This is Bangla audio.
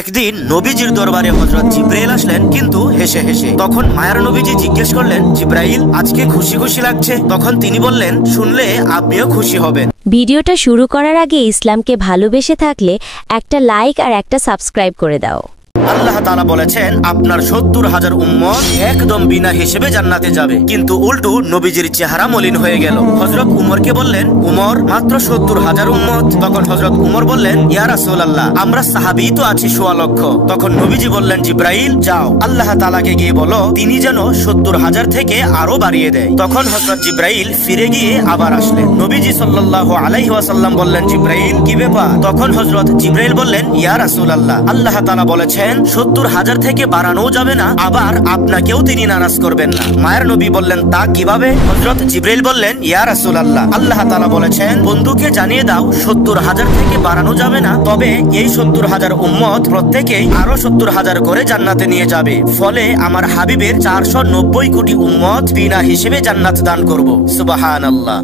একদিন নবীজির দরবারে হযরত জিব্রাইল আসলেন, কিন্তু হেসে হেসে। তখন মায়ার নবীজি জিজ্ঞেস করলেন, জিব্রাইল, আজকে খুশি খুশি লাগছে? তখন তিনি বললেন, শুনলে আপনিও খুশি হবেন। ভিডিওটা শুরু করার আগে ইসলামকে ভালোবেসে থাকলে একটা লাইক আর একটা সাবস্ক্রাইব করে দাও। আল্লাহ তাআলা বলেছেন, আপনার ৭০,০০০ উম্মত একদম বিনা হিসেবে জান্নাতে যাবে। কিন্তু উল্টো নবীজির চেহারা মলিন হয়ে গেল। হযরত উমরকে বললেন, উমর, মাত্র ৭০,০০০ উম্মত। তখন হযরত উমর বললেন, ইয়া রাসূলুল্লাহ, আমরা সাহাবী তো আছি ১৬ লক্ষ। তখন নবীজি বললেন, জিব্রাইল, যাও আল্লাহ তাআলাকে গিয়ে বলো তিনি যেন ৭০,০০০ থেকে আরো বাড়িয়ে দেয়। তখন হযরত জিব্রাইল ফিরে গিয়ে আবার আসলেন। নবীজি সাল্লাল্লাহু আলাইহি ওয়াসাল্লাম বললেন, জিব্রাইল, কি ব্যাপার? তখন হযরত জিব্রাইল বললেন, ইয়া রাসূলুল্লাহ, আল্লাহ তাআলা বলেছেন ৭০,০০০ থেকে বাড়ানো যাবে না, আবার আপনাকেও তিনি নারাজ করবেন না। মায়ের নবী বললেন, তা কিভাবে? হযরত জিব্রাইল বললেন, ইয়া রাসূলুল্লাহ, আল্লাহ তাআলা বলেছেন বন্ধুকে জানিয়ে দাও ৭০,০০০ থেকে বাড়ানো যাবে না, তবে এই ৭০,০০০ উম্মত প্রত্যেকেই আরো ৭০,০০০ করে জান্নাতে নিয়ে যাবে। ফলে আমার হাবিবের ৪৯০ কোটি উম্মত বিনা হিসেবে জান্নাত দান করব। সুবহানাল্লাহ।